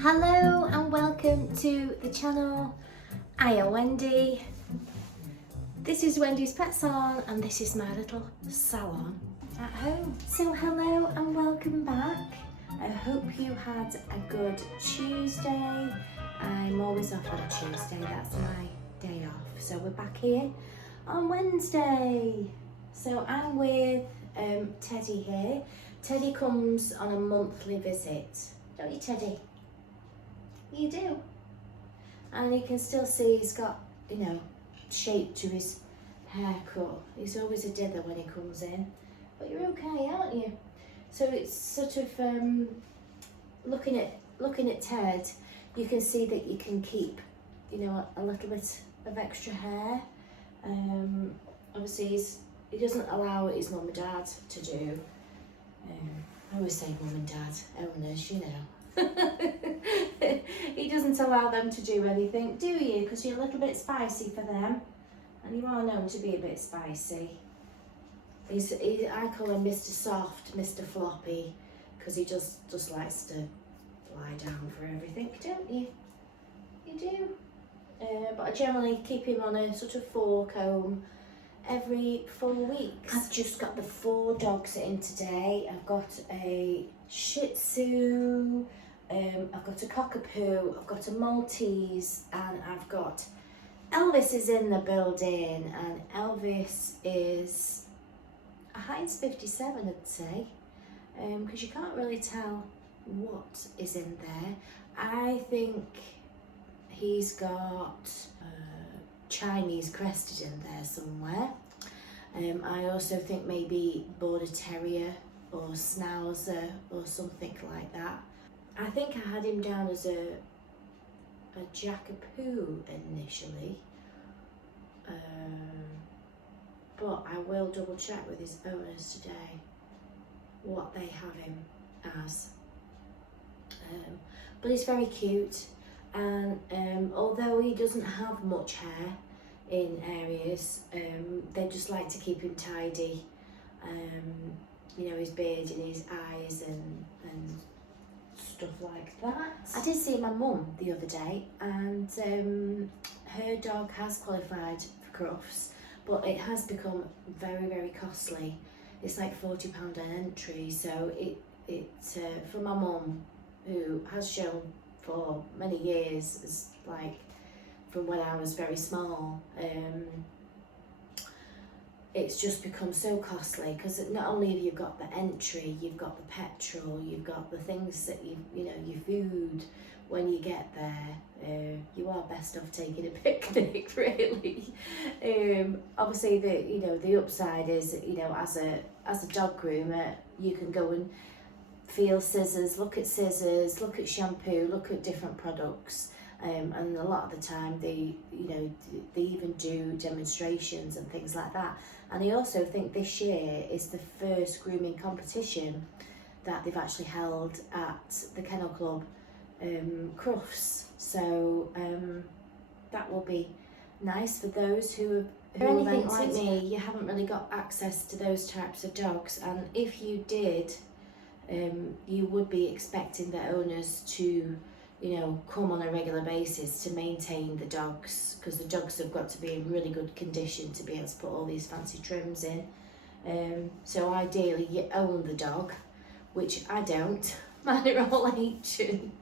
Hello and welcome to the channel. I am Wendy. This is Wendy's Pet Salon and this is my little salon at home. So hello and welcome back. I hope you had a good Tuesday. I'm always off on a Tuesday, that's my day off. So we're back here on Wednesday. So I'm with Teddy here. Teddy comes on a monthly visit, don't you, Teddy? You do. And you can still see he's got, shape to his haircut. He's always a dither when he comes in. But you're okay, aren't you? So it's sort of looking at Ted, you can see that you can keep, a little bit of extra hair. Obviously he doesn't allow his mum and dad to do. I always say mum and dad, owners, He doesn't allow them to do anything, do you? Because you're a little bit spicy for them, and you are known to be a bit spicy. I call him Mr. Soft, Mr. Floppy, because he just likes to lie down for everything, don't you? You do. But I generally keep him on a sort of 4 comb every 4 weeks. I've just got the 4 dogs in today. I've got a Shih Tzu, I've got a Cockapoo, I've got a Maltese, and I've got Elvis is in the building, and Elvis is a Heinz 57, I'd say, because you can't really tell what is in there. I think he's got Chinese crested in there somewhere. I also think maybe Border Terrier or Schnauzer or something like that. I think I had him down as a Jackapoo initially, but I will double check with his owners today what they have him as. But he's very cute, and although he doesn't have much hair in areas, they just like to keep him tidy. His beard and his eyes and stuff like that. I did see my mum the other day, and her dog has qualified for Crufts, but it has become very, very costly. It's like £40 an entry, so it for my mum, who has shown for many years, as like from when I was very small, it's just become so costly, because not only have you got the entry, you've got the petrol, you've got the things that your food when you get there. You are best off taking a picnic, really. Obviously the upside is, as a dog groomer, you can go and feel scissors, look at shampoo, look at different products. And a lot of the time they even do demonstrations and things like that. And I also think this year is the first grooming competition that they've actually held at the Kennel Club Crufts. So that will be nice for those who are anything like me. You haven't really got access to those types of dogs, and if you did, you would be expecting the owners to come on a regular basis to maintain the dogs, because the dogs have got to be in really good condition to be able to put all these fancy trims in. So ideally you own the dog, which I don't. Mine are all ancient.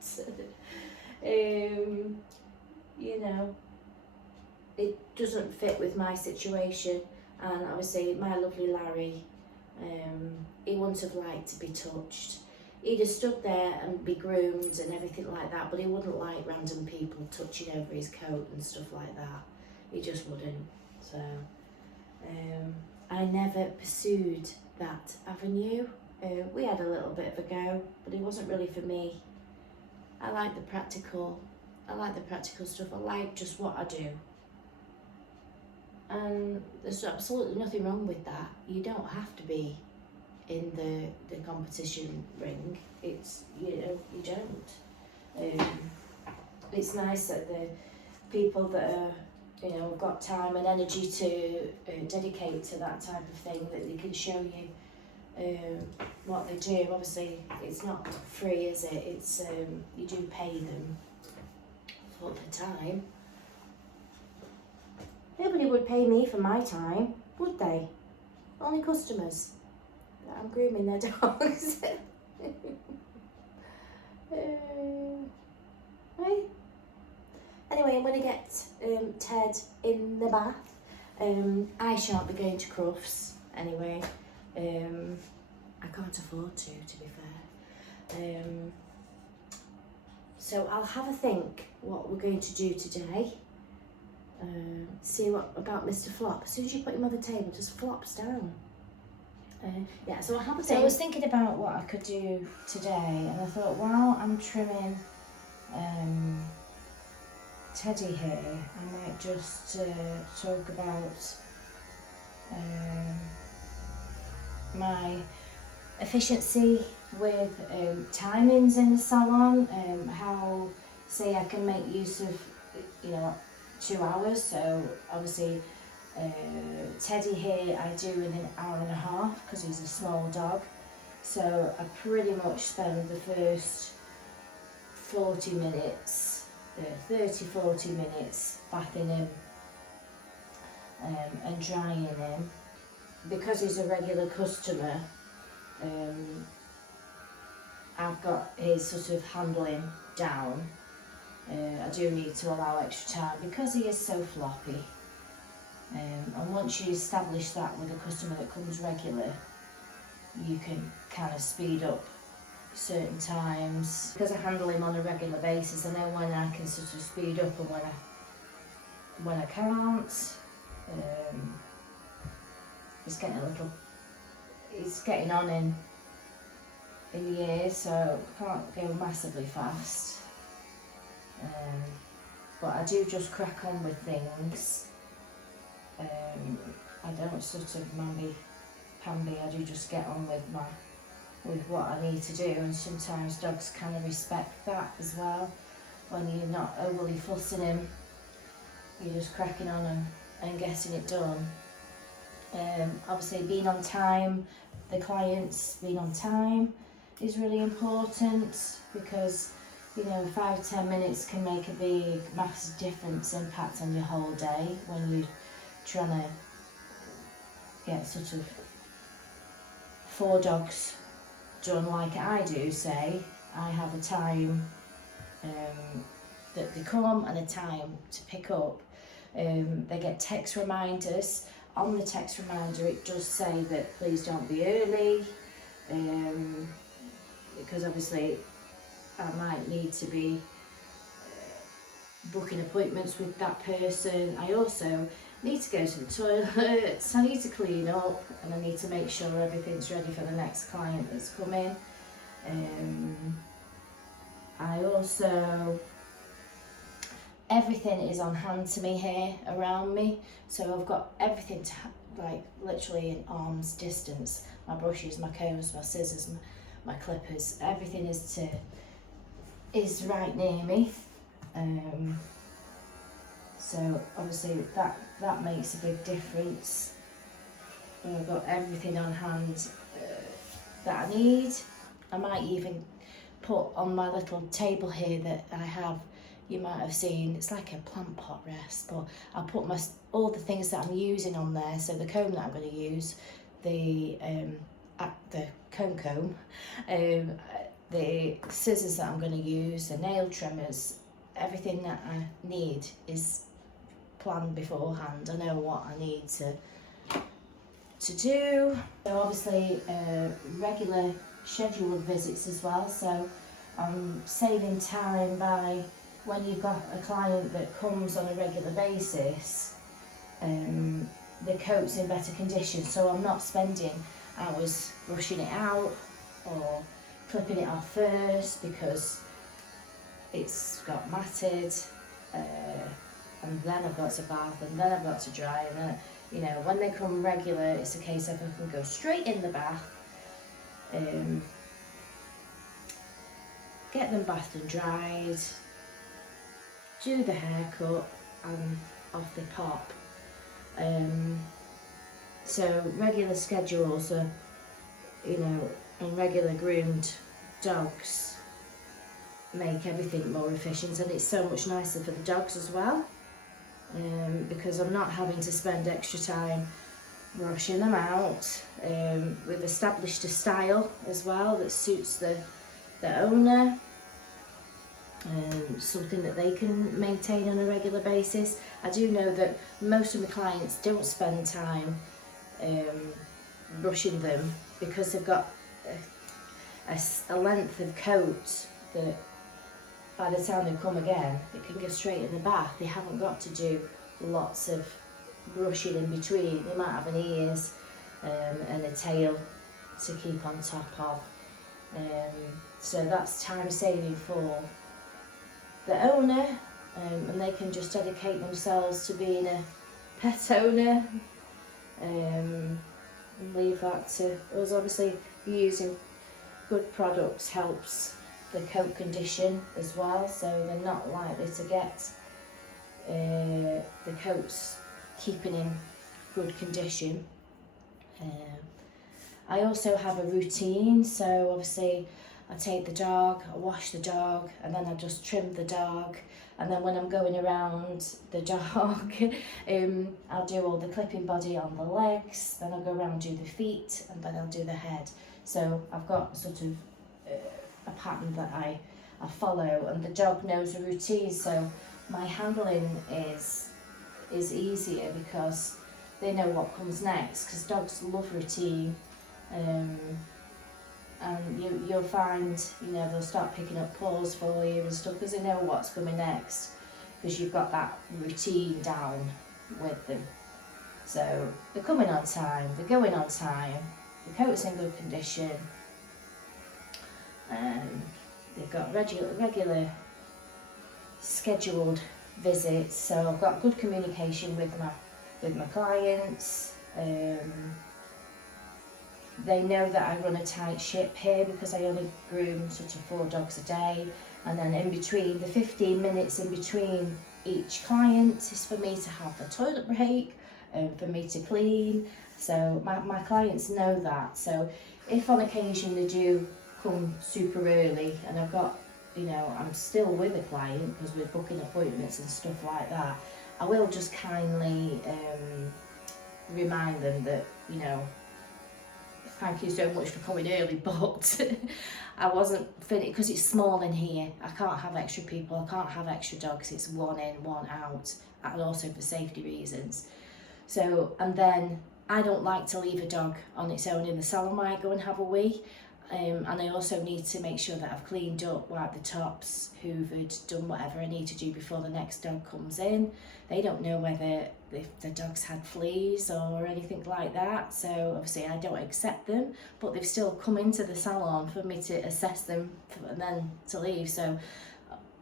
It doesn't fit with my situation, and obviously my lovely Larry, he wouldn't have liked to be touched. He'd have stood there and be groomed and everything like that, but he wouldn't like random people touching over his coat and stuff like that. He just wouldn't. So I never pursued that avenue. We had a little bit of a go, but it wasn't really for me. I like the practical stuff. I like just what I do. And there's absolutely nothing wrong with that. You don't have to be in the competition ring. It's, you don't. It's nice that the people that are, have got time and energy to dedicate to that type of thing, that they can show you what they do. Obviously, it's not free, is it? It's you do pay them for the time. Nobody would pay me for my time, would they? Only customers. I'm grooming their dogs. Right. Anyway, I'm going to get Ted in the bath. I shan't be going to Crufts anyway. I can't afford to be fair. So I'll have a think what we're going to do today. See what about Mr. Flop. As soon as you put him on the table, just flops down. Yeah, so I'll have a think. So I was thinking about what I could do today, and I thought while I'm trimming Teddy here, I might just talk about my efficiency with timings in the salon, how, say, I can make use of, 2 hours. So obviously Teddy here I do in an hour and a half because he's a small dog. So I pretty much spend the first 40 minutes, 30-40 minutes bathing him and drying him. Because he's a regular customer, I've got his sort of handling down. I do need to allow extra time because he is so floppy. And once you establish that with a customer that comes regular, you can kind of speed up certain times. Because I handle him on a regular basis, I know when I can sort of speed up and when I can't. He's getting on in years, so I can't go massively fast. But I do just crack on with things. I don't sort of mamby-pamby, I do just get on with what I need to do, and sometimes dogs kind of respect that as well. When you're not overly fussing him, you're just cracking on and getting it done. Obviously being on time, the clients being on time is really important, because 5-10 minutes can make a big massive difference, impact on your whole day when you're trying to get sort of 4 dogs done like I do. Say I have a time that they come and a time to pick up. They get text reminders. On the text reminder it does say that please don't be early, because obviously I might need to be booking appointments with that person. I also need to go to the toilets, I need to clean up, and I need to make sure everything's ready for the next client that's coming. I also, everything is on hand to me here around me, so I've got everything to like literally in arm's distance. My brushes, my combs, my scissors, my clippers, everything is right near me. So obviously that makes a big difference. I've got everything on hand that I need. I might even put on my little table here that I have, you might have seen, it's like a plant pot rest, but I'll put all the things that I'm using on there. So the comb that I'm going to use, the comb, the scissors that I'm going to use, the nail trimmers, everything that I need is planned beforehand. I know what I need to do. So obviously regular schedule of visits as well, so I'm saving time by, when you've got a client that comes on a regular basis, the coat's in better condition, so I'm not spending hours brushing it out or clipping it off first because it's got matted, and then I've got to bath, and then I've got to dry, and then, when they come regular, it's a case of I can go straight in the bath, get them bathed and dried, do the haircut, and off they pop. So regular schedules are you know, and regular groomed dogs make everything more efficient, and it's so much nicer for the dogs as well, because I'm not having to spend extra time brushing them out. We've established a style as well that suits the owner, something that they can maintain on a regular basis. I do know that most of my clients don't spend time brushing them because they've got a length of coat that by the time they come again, it can go straight in the bath. They haven't got to do lots of brushing in between. They might have an ears and a tail to keep on top of. So that's time saving for the owner, and they can just dedicate themselves to being a pet owner, and leave that to us. Obviously, using good products helps the coat condition as well, so they're not likely to get the coats keeping in good condition. I also have a routine, so obviously I take the dog, I wash the dog, and then I just trim the dog, and then when I'm going around the dog, I'll do all the clipping body on the legs, then I'll go around do the feet, and then I'll do the head. So I've got sort of a pattern that I follow, and the dog knows the routine, so my handling is easier because they know what comes next, because dogs love routine. And you'll find, you know, they'll start picking up paws for you and stuff because they know what's coming next, because you've got that routine down with them. So they're coming on time, they're going on time, the coat's in good condition, they've got regular scheduled visits, so I've got good communication with my clients. They know that I run a tight ship here because I only groom sort of 4 dogs a day, and then in between, the 15 minutes in between each client is for me to have the toilet break and for me to clean. So my clients know that. So if on occasion they do come super early and I've got, you know, I'm still with a client because we're booking appointments and stuff like that, I will just kindly remind them that, you know, thank you so much for coming early, but I wasn't finished because it's small in here. I can't have extra people, I can't have extra dogs. It's one in, one out, and also for safety reasons. So, and then I don't like to leave a dog on its own in the salon while I go and have a wee. And I also need to make sure that I've cleaned up, wiped the tops, hoovered, done whatever I need to do before the next dog comes in. They don't know whether if the dog's had fleas or anything like that, so obviously I don't accept them, but they've still come into the salon for me to assess them and then to leave. So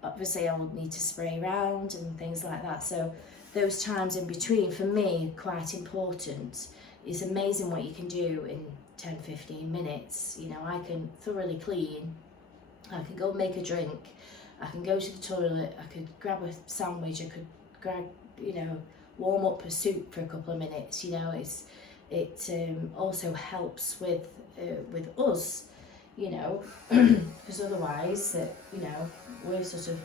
obviously I'll need to spray around and things like that. So those times in between, for me, are quite important. It's amazing what you can do in 10-15 minutes. You know, I can thoroughly clean, I can go make a drink, I can go to the toilet, I could grab a sandwich, I could grab, you know, warm up a soup for a couple of minutes. You know, it also helps with us, you know, because otherwise, you know, we're sort of,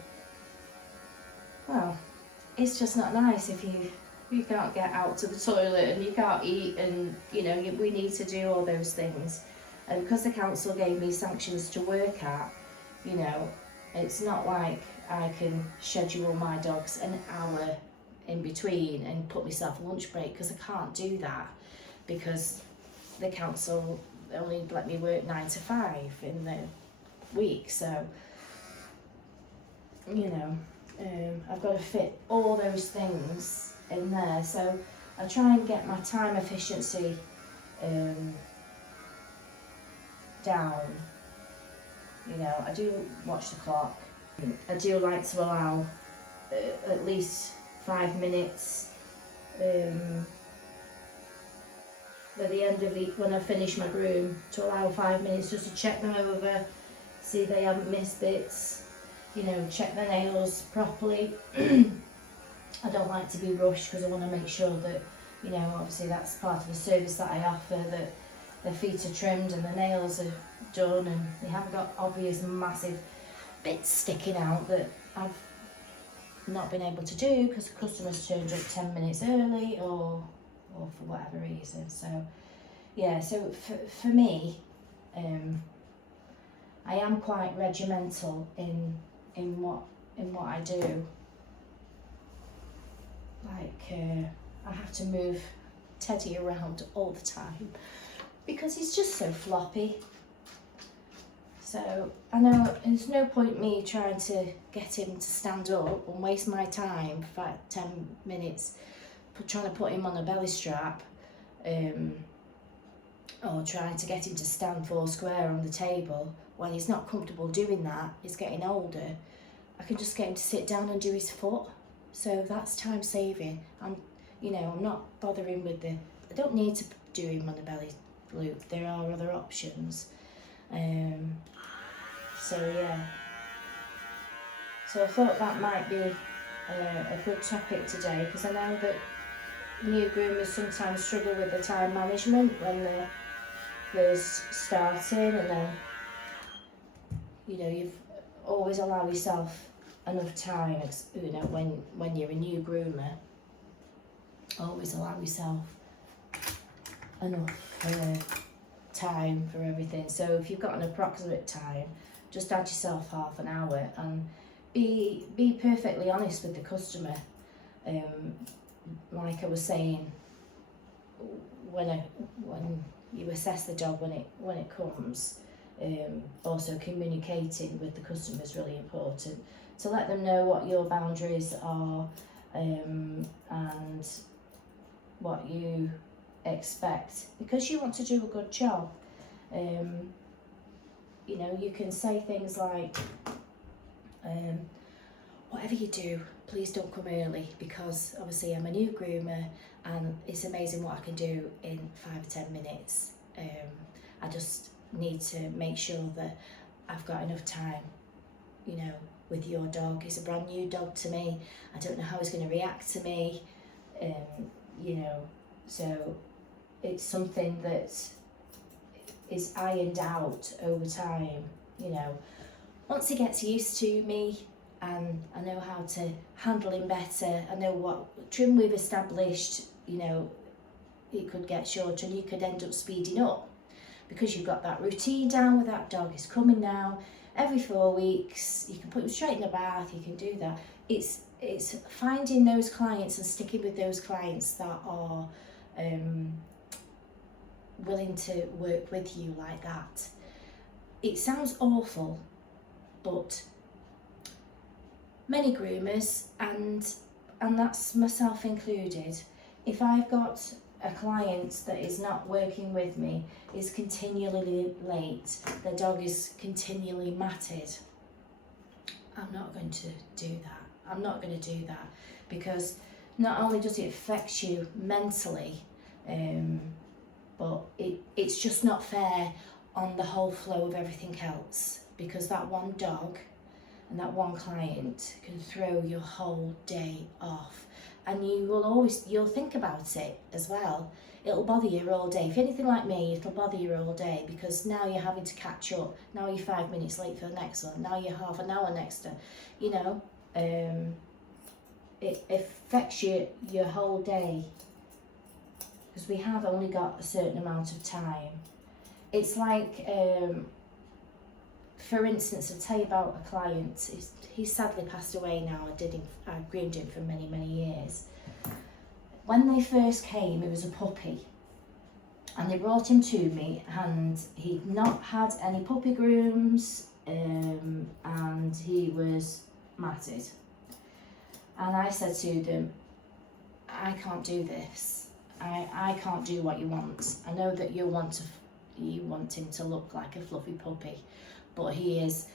well, it's just not nice if you can't get out to the toilet and you can't eat, and you know, we need to do all those things. And because the council gave me sanctions to work at, you know, it's not like I can schedule my dogs an hour in between and put myself a lunch break, because I can't do that because the council only let me work 9 to 5 in the week. So, you know, I've got to fit all those things in there. So I try and get my time efficiency down. You know, I do watch the clock. I do like to allow at least 5 minutes at the end of when I finish my groom, to allow 5 minutes just to check them over, see they haven't missed bits, you know, check their nails properly. I don't like to be rushed because I want to make sure that, you know, obviously that's part of the service that I offer, that their feet are trimmed and the nails are done and they haven't got obvious massive bits sticking out that I've not been able to do because the customer's turned up 10 minutes early or for whatever reason. So yeah, so for me, I am quite regimental in what I do. Like I have to move Teddy around all the time because he's just so floppy. So I know there's no point me trying to get him to stand up and waste my time for 10 minutes trying to put him on a belly strap, or trying to get him to stand 4 square on the table when he's not comfortable doing that. He's getting older. I can just get him to sit down and do his foot. So that's time saving. I'm not bothering with I don't need to do him on a belly loop. There are other options. So yeah. So I thought that might be a good topic today, because I know that new groomers sometimes struggle with the time management when they're first starting, and then you've always allow yourself enough time. When you're a new groomer, always allow yourself enough time for everything. So if you've got an approximate time, just add yourself half an hour and be perfectly honest with the customer. Like I was saying, when you assess the dog when it comes, also communicating with the customer is really important, to let them know what your boundaries are, and what you expect, because you want to do a good job. You can say things like, whatever you do, please don't come early, because obviously I'm a new groomer and it's amazing what I can do in 5 or 10 minutes. I just need to make sure that I've got enough time, with your dog. He's a brand new dog to me. I don't know how he's going to react to me, so it's something that is ironed out over time. Once he gets used to me and I know how to handle him better, I know what trim we've established, it could get shorter and you could end up speeding up because you've got that routine down with that dog. He's coming now every 4 weeks, you can put him straight in the bath, you can do that. It's finding those clients and sticking with those clients that are willing to work with you like that. It sounds awful, but many groomers, and that's myself included, if I've got a client that is not working with me, is continually late, the dog is continually matted, I'm not going to do that. I'm not going to do that, because not only does it affect you mentally, but it's just not fair on the whole flow of everything else, because that one dog and that one client can throw your whole day off, and you'll think about it as well. It'll bother you all day. If you're anything like me, it'll bother you all day, because now you're having to catch up. Now you're 5 minutes late for the next one. Now you're half an hour next to, it affects your whole day, because we have only got a certain amount of time. It's like, for instance, I'll tell you about a client. He's sadly passed away now. I groomed him for many, many years. When they first came, he was a puppy, and they brought him to me, and he'd not had any puppy grooms, and he was matted. And I said to them, I can't do this. I can't do what you want. I know that you want him to look like a fluffy puppy, but he is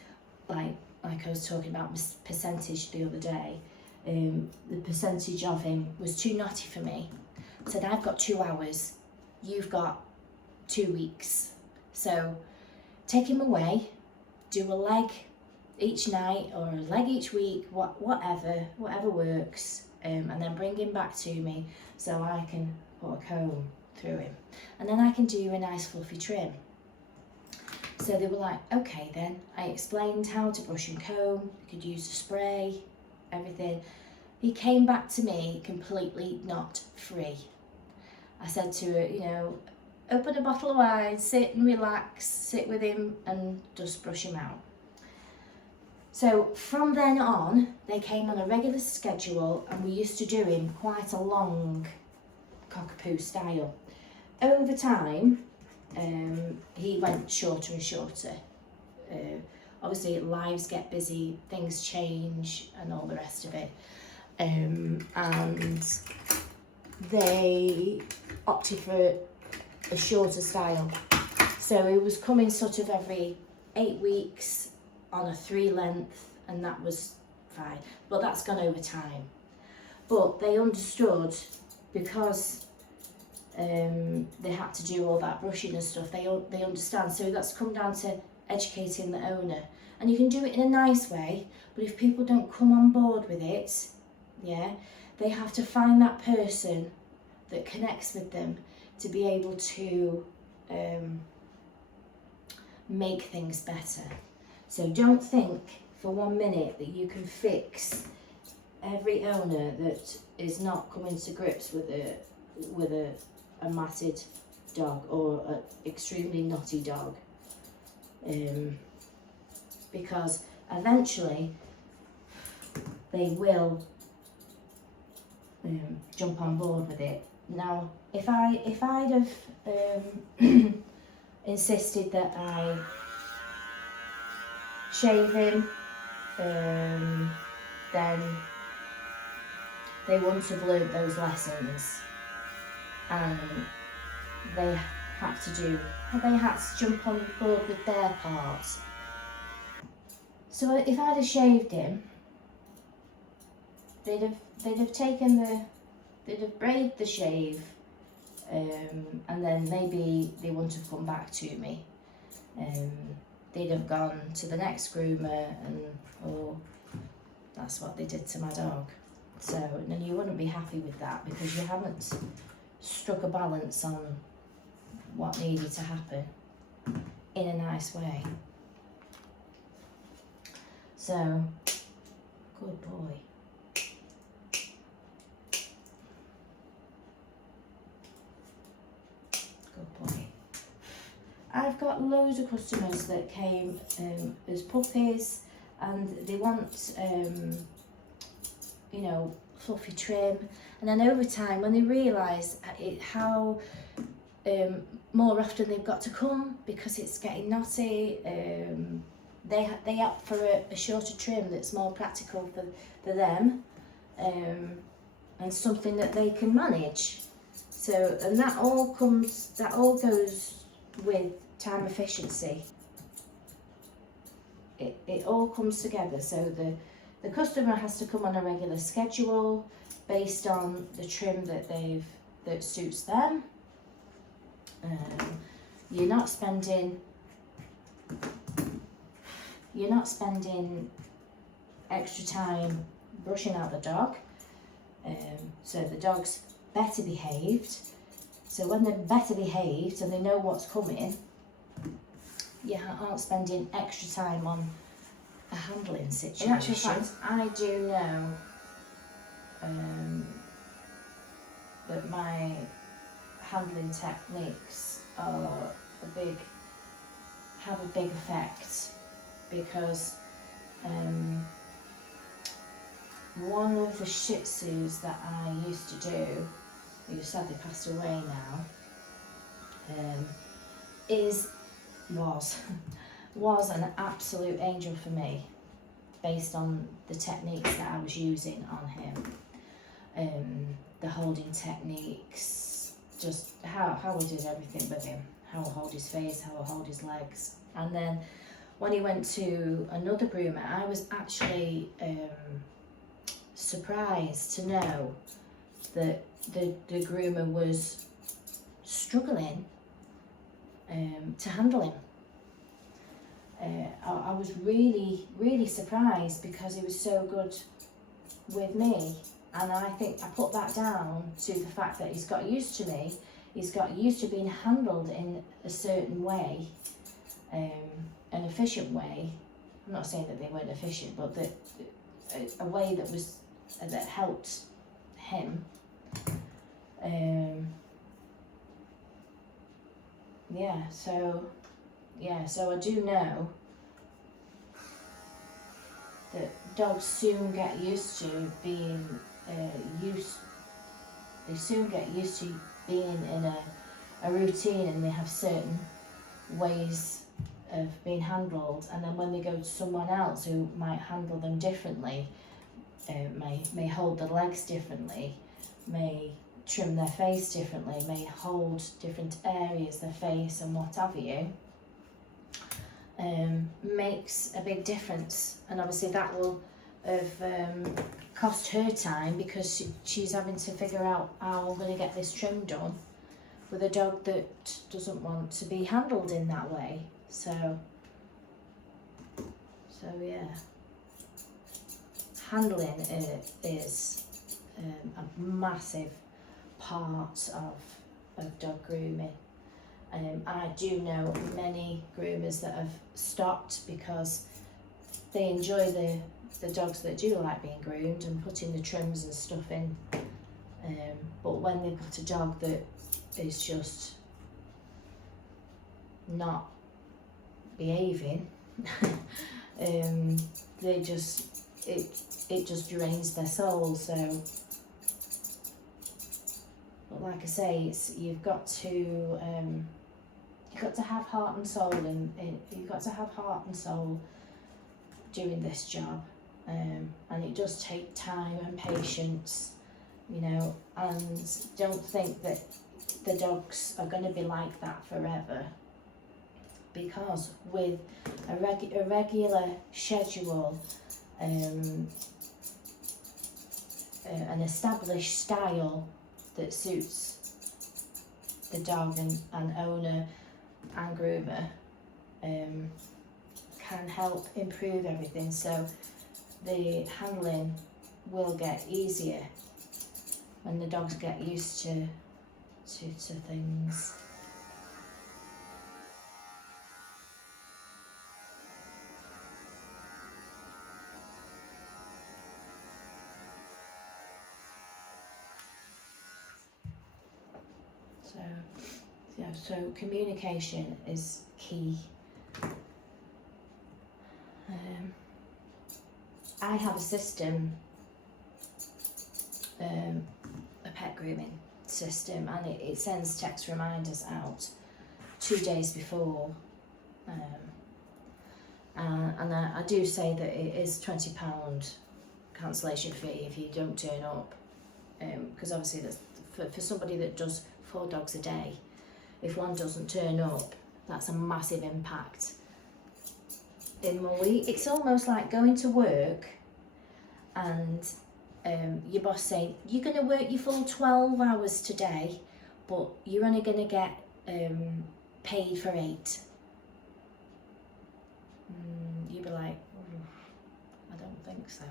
like I was talking about percentage the other day. The percentage of him was too naughty for me. I said, I've got 2 hours, you've got 2 weeks. So take him away, do a leg each night or a leg each week, whatever works, and then bring him back to me so I can put a comb through him. And then I can do a nice fluffy trim. So they were like, okay then. I explained how to brush and comb, you could use a spray, everything. He came back to me completely not free. I said to her, you know, open a bottle of wine, sit and relax, sit with him and just brush him out. So from then on, they came on a regular schedule and we used to do him quite a long cockapoo style. Over time, he went shorter and shorter. Obviously lives get busy, things change and all the rest of it. And they opted for a shorter style. So it was coming sort of every 8 weeks on a 3 length, and that was fine. But that's gone over time. But they understood, because they had to do all that brushing and stuff, they understand. So that's come down to educating the owner. And you can do it in a nice way, but if people don't come on board with it, yeah, they have to find that person that connects with them to be able to make things better. So don't think for 1 minute that you can fix every owner that is not coming to grips with a matted dog or an extremely naughty dog, because eventually they will jump on board with it. Now, if I'd have insisted that I shave him, then they wouldn't have learnt those lessons, and they had to jump on board with their part. So if I'd have shaved him, they'd have braved the shave, and then maybe they wouldn't have come back to me. They'd have gone to the next groomer, and that's what they did to my dog. So then you wouldn't be happy with that, because you haven't struck a balance on what needed to happen in a nice way. So, good boy. Good boy. I've got loads of customers that came as puppies, and they want, you know, fluffy trim. And then over time, when they realise how more often they've got to come because it's getting knotty, they opt for a shorter trim that's more practical for them, and something that they can manage. So, and that all goes with time efficiency. It all comes together. So the customer has to come on a regular schedule based on the trim that suits them. You're not spending extra time brushing out the dog. So the dog's better behaved. So when they're better behaved and they know what's coming, you aren't spending extra time on a handling situation. In actual fact, I do know that my handling techniques have a big effect, because one of the Shih Tzus that I used to do, who sadly passed away now, was an absolute angel for me, based on the techniques that I was using on him. The holding techniques, just how I did everything with him, how I hold his face, how I hold his legs. And then when he went to another groomer, I was actually surprised to know that the groomer was struggling to handle him. I was really surprised, because he was so good with me, and I think I put that down to the fact that he's got used to me. he's got used to being handled in a certain way, an efficient way. I'm not saying that they weren't efficient, but that a way that was that helped him. So I do know that dogs soon get used to being they soon get used to being in a routine, and they have certain ways of being handled, and then when they go to someone else who might handle them differently, may hold their legs differently, may trim their face differently, may hold different areas, their face and what have you, makes a big difference. And obviously that will have cost her time, because she's having to figure out how I'm going to get this trim done with a dog that doesn't want to be handled in that way. So yeah, handling is a massive part of dog grooming. I do know many groomers that have stopped because they enjoy the dogs that do like being groomed and putting the trims and stuff in. But when they've got a dog that is just not behaving, they just it just drains their soul. So, but like I say, you've got to have heart and soul, and you've got to have heart and soul doing this job, and it does take time and patience, you know. And don't think that the dogs are going to be like that forever, because with a regular schedule, an established style that suits the dog and owner and groomer, can help improve everything. So the handling will get easier when the dogs get used to things. So communication is key. I have a system, a pet grooming system, and it sends text reminders out 2 days before. And I do say that it is £20 cancellation fee if you don't turn up, because obviously that's for somebody that does 4 dogs a day. If one doesn't turn up, that's a massive impact in my week. It's almost like going to work and your boss saying, you're going to work your full 12 hours today, but you're only going to get paid for 8. You'd be like, I don't think so.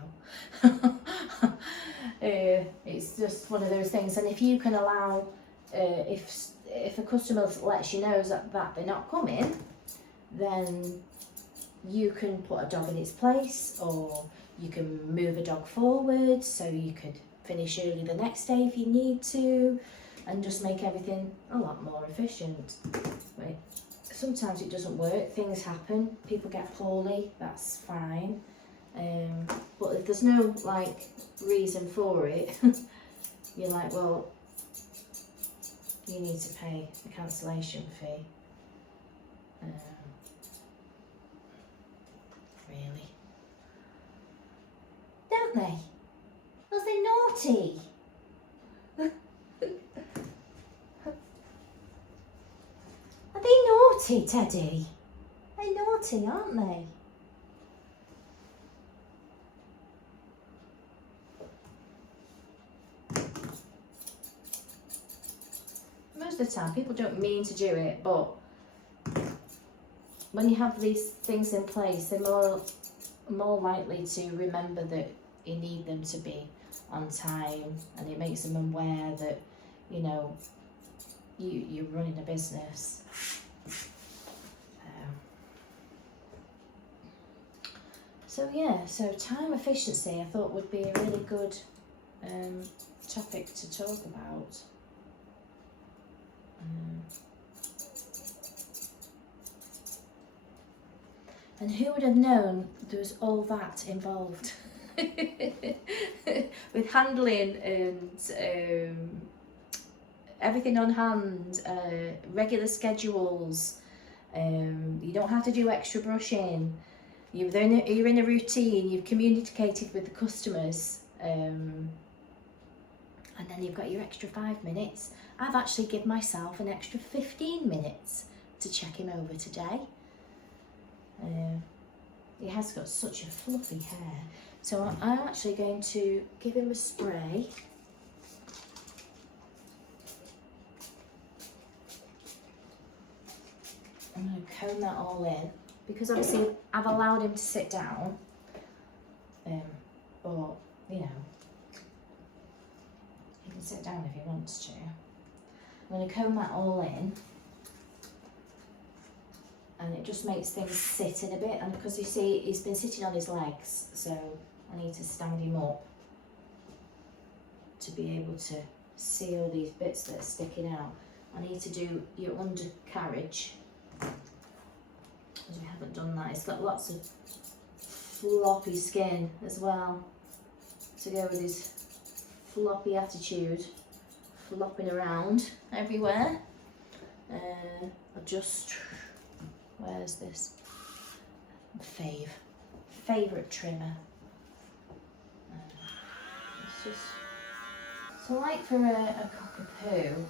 It's just one of those things. And if you can allow, if a customer lets you know that they're not coming, then you can put a dog in its place, or you can move a dog forward so you could finish early the next day if you need to, and just make everything a lot more efficient. Right? Sometimes it doesn't work, things happen, people get poorly, that's fine. But if there's no reason for it, you're like, well, you need to pay the cancellation fee. Really? Don't they? Because they're naughty. Are they naughty, Teddy? They're naughty, aren't they? Most of the time, people don't mean to do it, but when you have these things in place, they're more likely to remember that you need them to be on time, and it makes them aware that, you know, you're running a business. So yeah, so time efficiency I thought would be a really good topic to talk about. And who would have known there was all that involved with handling and everything on hand, regular schedules. You don't have to do extra brushing. You're in a routine. You've communicated with the customers, and then you've got your extra 5 minutes. I've actually given myself an extra 15 minutes to check him over today. He has got such a fluffy hair, so I'm actually going to give him a spray. I'm going to comb that all in, because obviously I've allowed him to sit down, but you know, he can sit down if he wants to. I'm going to comb that all in, and it just makes things sit in a bit, and because you see he's been sitting on his legs, so I need to stand him up to be able to see all these bits that are sticking out. I need to do your undercarriage, because we haven't done that. It's got lots of floppy skin as well to go with his floppy attitude, flopping around everywhere. I'll just, where's this favourite trimmer? It's just, so like for a cockapoo,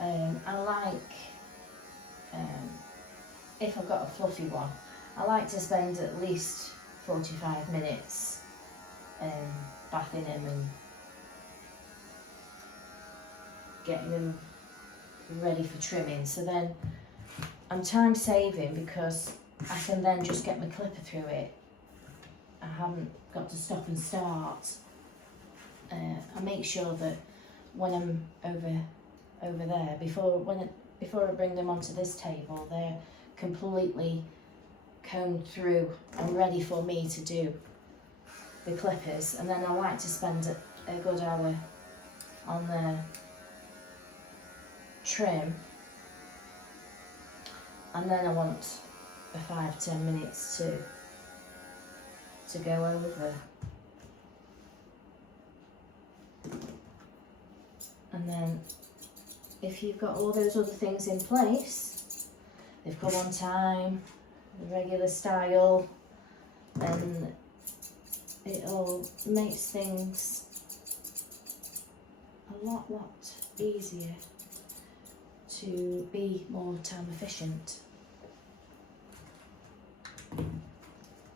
I like, if I've got a fluffy one, I like to spend at least 45 minutes bathing him and getting them ready for trimming. So then I'm time saving, because I can then just get my clipper through it. I haven't got to stop and start. I make sure that when I'm over there, before I bring them onto this table, they're completely combed through and ready for me to do the clippers. And then I like to spend a good hour on the trim, and then I want a 5-10 minutes to go over. And then if you've got all those other things in place, they've come on time, the regular style, and it all makes things a lot easier to be more time efficient.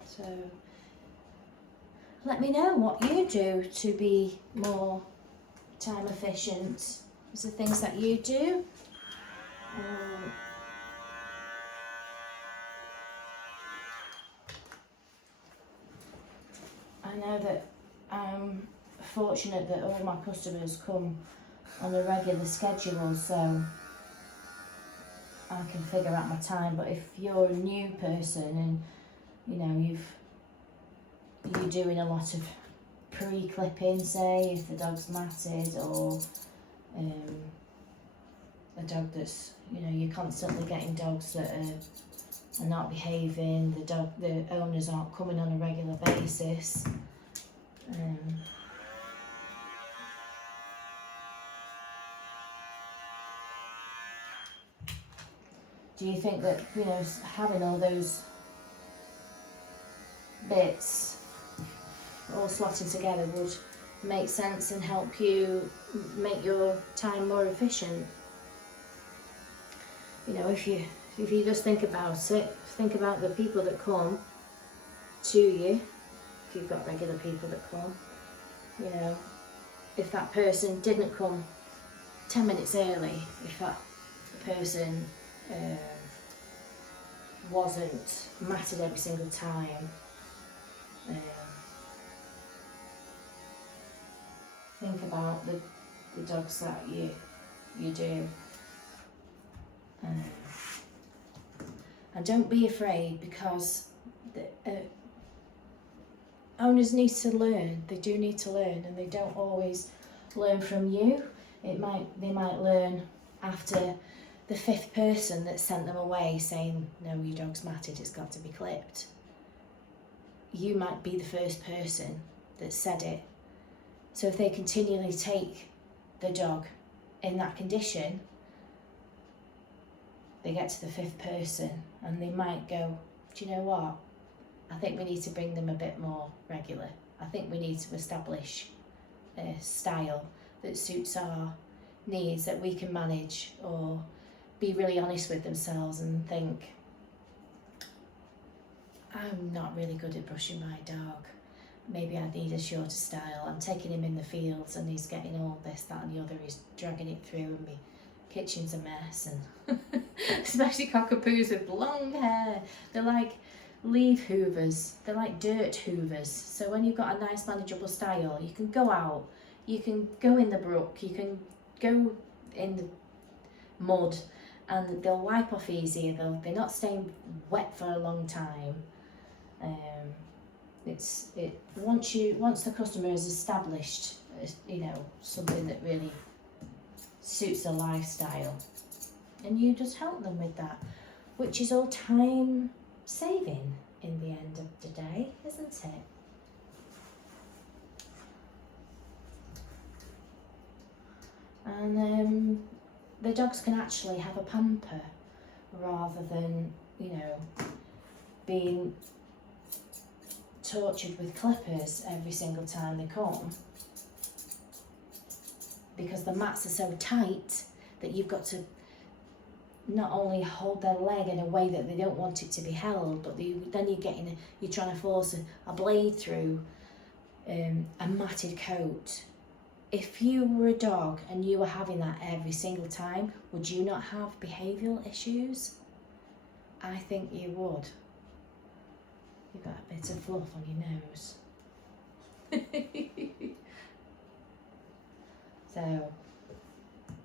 So let me know what you do to be more time efficient. Is there things that you do? I know that I'm fortunate that all my customers come on a regular schedule, so I can figure out my time. But if you're a new person and you know you're doing a lot of pre-clipping, say if the dog's matted, or a dog that's, you know, you're constantly getting dogs that are not behaving, the owners aren't coming on a regular basis. Do you think that, you know, having all those bits all slotted together would make sense and help you make your time more efficient? You know, if you just think about it, think about the people that come to you, if you've got regular people that come, you know, if that person didn't come 10 minutes early, if that person wasn't matted every single time, think about the dogs that you do. And don't be afraid, because the, owners need to learn. They do need to learn, and they don't always learn from you. They might learn after the 5th person that sent them away saying, no, your dog's matted, it's got to be clipped. You might be the first person that said it. So if they continually take the dog in that condition, they get to the 5th person and they might go, do you know what? I think we need to bring them a bit more regular. I think we need to establish a style that suits our needs, that we can manage, or be really honest with themselves and think, I'm not really good at brushing my dog. Maybe I need a shorter style. I'm taking him in the fields and he's getting all this, that and the other. He's dragging it through and my kitchen's a mess. And especially cockapoos with long hair. They're like leaf hoovers. They're like dirt hoovers. So when you've got a nice manageable style, you can go out, you can go in the brook, you can go in the mud, and they'll wipe off easier. They're not staying wet for a long time. Once the customer has established, something that really suits their lifestyle, and you just help them with that, which is all time saving in the end of the day, isn't it? And the dogs can actually have a pamper rather than, being tortured with clippers every single time they come, because the mats are so tight that you've got to not only hold their leg in a way that they don't want it to be held, but then you're trying to force a blade through a matted coat. If you were a dog and you were having that every single time, would you not have behavioural issues? I think you would. You've got a bit of fluff on your nose. So,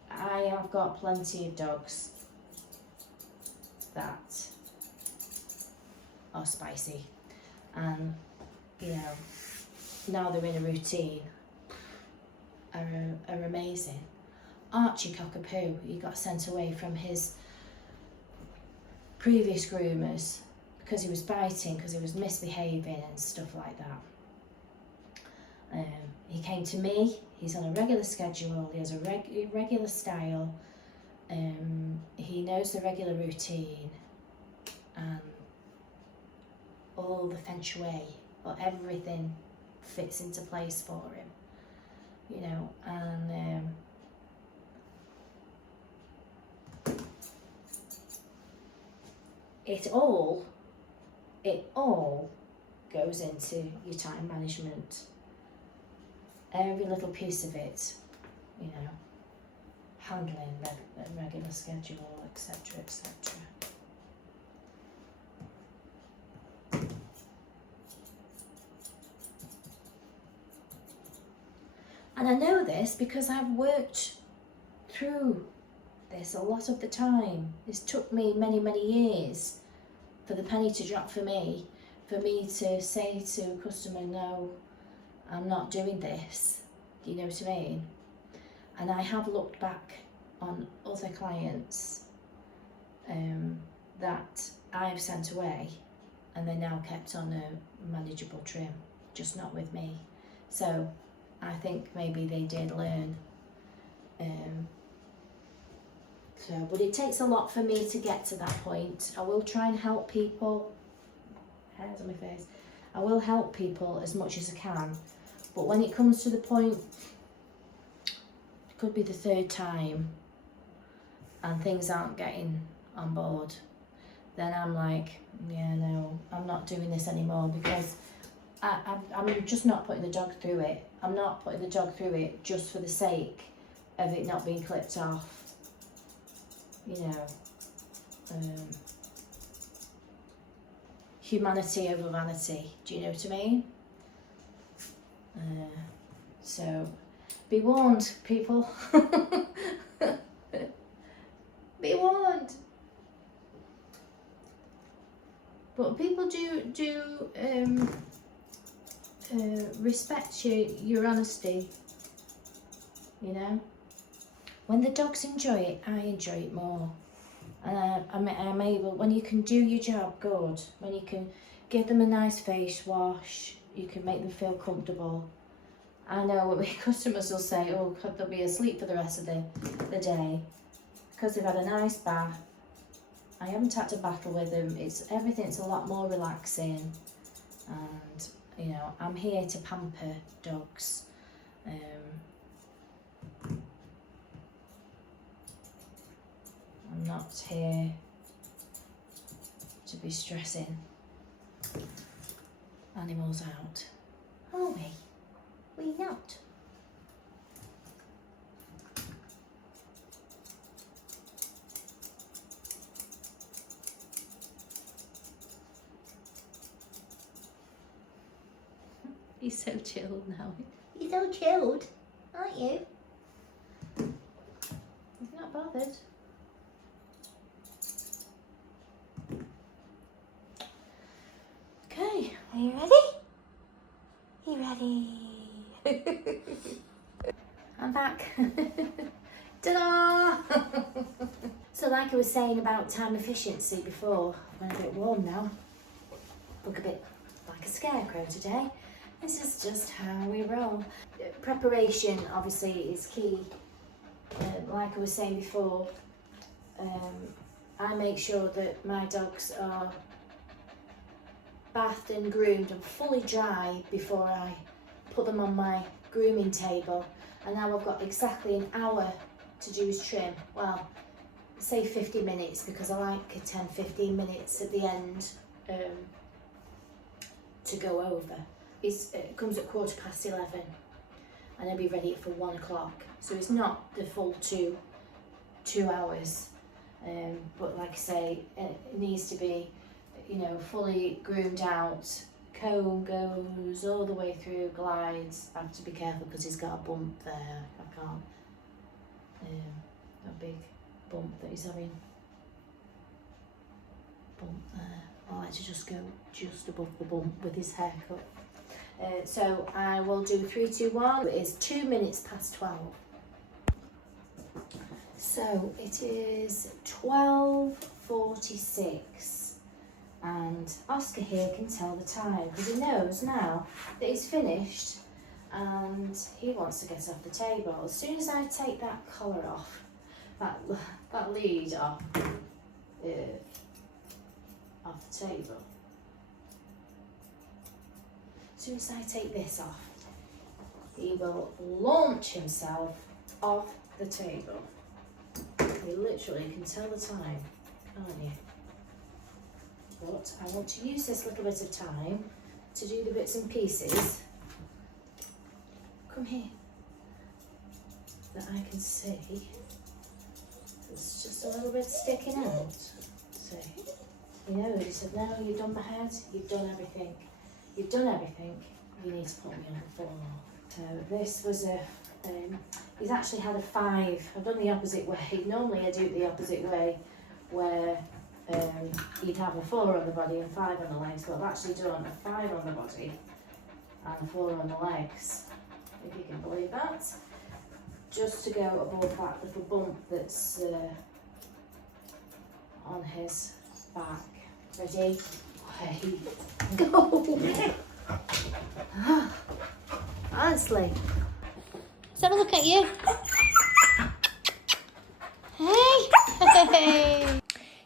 I have got plenty of dogs that are spicy, and now they're in a routine, are amazing. Archie Cockapoo, he got sent away from his previous groomers because he was biting, because he was misbehaving and stuff like that. He came to me. He's on a regular schedule. He has a regular style. He knows the regular routine, and all the feng shui, or everything fits into place for him. And it all goes into your time management. Every little piece of it, handling the regular schedule, etc., etc. And I know this because I've worked through this a lot of the time. This took me many, many years for the penny to drop for me to say to a customer, no, I'm not doing this. Do you know what I mean? And I have looked back on other clients that I've sent away, and they're now kept on a manageable trim, just not with me. So I think maybe they did learn. But it takes a lot for me to get to that point. I will try and help people. Hairs on my face. I will help people as much as I can. But when it comes to the point, it could be the 3rd time, and things aren't getting on board, then I'm like, yeah, no, I'm not doing this anymore, because I'm just not putting the dog through it. I'm not putting the dog through it just for the sake of it not being clipped off. Humanity over vanity. Do you know what I mean? So, be warned, people. but he won't. But people do respect your honesty, you know. When the dogs enjoy it, I enjoy it more. And I'm able, when you can do your job good, when you can give them a nice face wash, you can make them feel comfortable. I know customers will say, oh, they'll be asleep for the rest of the day because they've had a nice bath. I haven't had to battle with them. Everything's a lot more relaxing, and you know, I'm here to pamper dogs. I'm not here to be stressing animals out. Are we? We not. He's so chilled now. You're so chilled, aren't you? He's not bothered. Okay, are you ready? You ready? I'm back. Ta-da! So like I was saying about time efficiency before, I'm a bit warm now. Look a bit like a scarecrow today. This is just how we roll. Preparation obviously is key. Like I was saying before, I make sure that my dogs are bathed and groomed and fully dry before I put them on my grooming table. And now I've got exactly an hour to do his trim. Well, say 50 minutes because I like 10-15 minutes at the end to go over. It comes at 11:15 and I'll be ready for 1 o'clock. So it's not the full two hours. But like I say, it needs to be, you know, fully groomed out. Comb goes all the way through, glides. I have to be careful because he's got a bump there. I can't, a big bump that he's having. Bump there. I like to just go just above the bump with his haircut. So I will do 3, 2, 1. It is 2 minutes past 12. So it is 12:46. And Oscar here can tell the time because he knows now that he's finished and he wants to get off the table. As soon as I take that collar off, that lead off the table, as soon as I take this off, he will launch himself off the table. You literally can tell the time, can't you? But I want to use this little bit of time to do the bits and pieces. Come here. That I can see. It's just a little bit sticking out. See? You know, he said, no, you've done my head, you've done everything. You've done everything. You need to put me on the floor. So this was he's actually had a 5. I've done the opposite way. Normally I do it the opposite way, where he'd have a 4 on the body and 5 on the legs, but I've actually done a 5 on the body and a 4 on the legs, if you can believe that, just to go above that little bump that's on his back. Ready? Away. Go! Honestly. Let's have a look at you. Hey!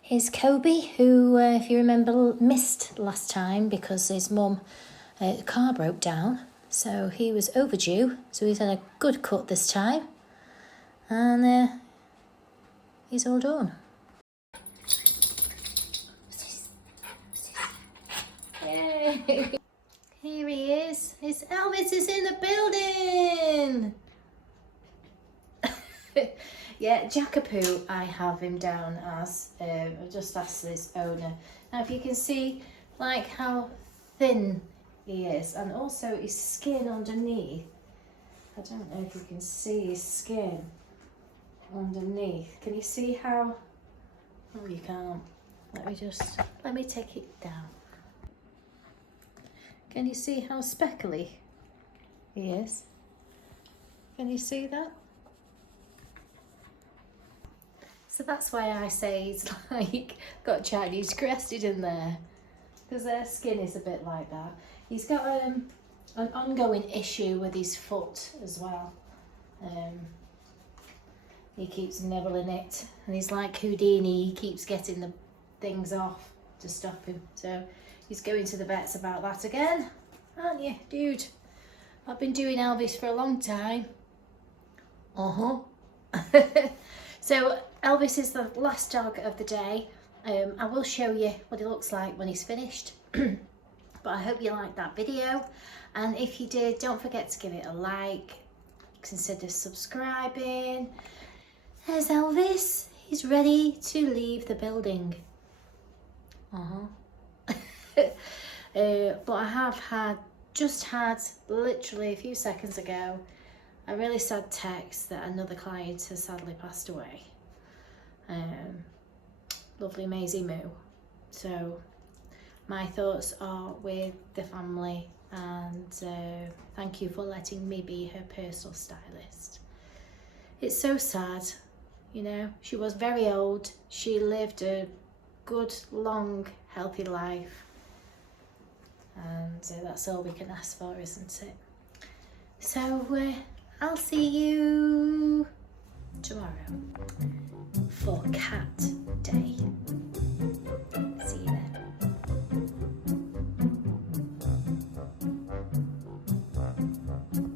Here's Kobe, who, if you remember, missed last time because his mum car broke down. So he was overdue. So he's had a good cut this time. And he's all done. Hey! Here he is. His Elvis is in the building. Yeah, Jackapoo, I have him down as. I just asked his owner. Now, if you can see, like how thin he is, and also his skin underneath. I don't know if you can see his skin underneath. Can you see how Oh, you can't. Let me take it down. Can you see how speckly he is? Can you see that? So that's why I say he's like got Chinese crested in there, because their skin is a bit like that. He's got an ongoing issue with his foot as well. He keeps nibbling it, and he's like Houdini, he keeps getting the things off to stop him. So he's going to the vets about that again, aren't you, dude? I've been doing Elvis for a long time. So Elvis is the last dog of the day. I will show you what he looks like when he's finished. But I hope you liked that video, and if you did, don't forget to give it a like, consider subscribing. There's Elvis, he's ready to leave the building. But I have just had literally a few seconds ago a really sad text that another client has sadly passed away. Lovely Maisie Moo. So my thoughts are with the family, and thank you for letting me be her personal stylist. It's so sad, you know, she was very old, she lived a good, long, healthy life, and that's all we can ask for, isn't it? So I'll see you tomorrow for cat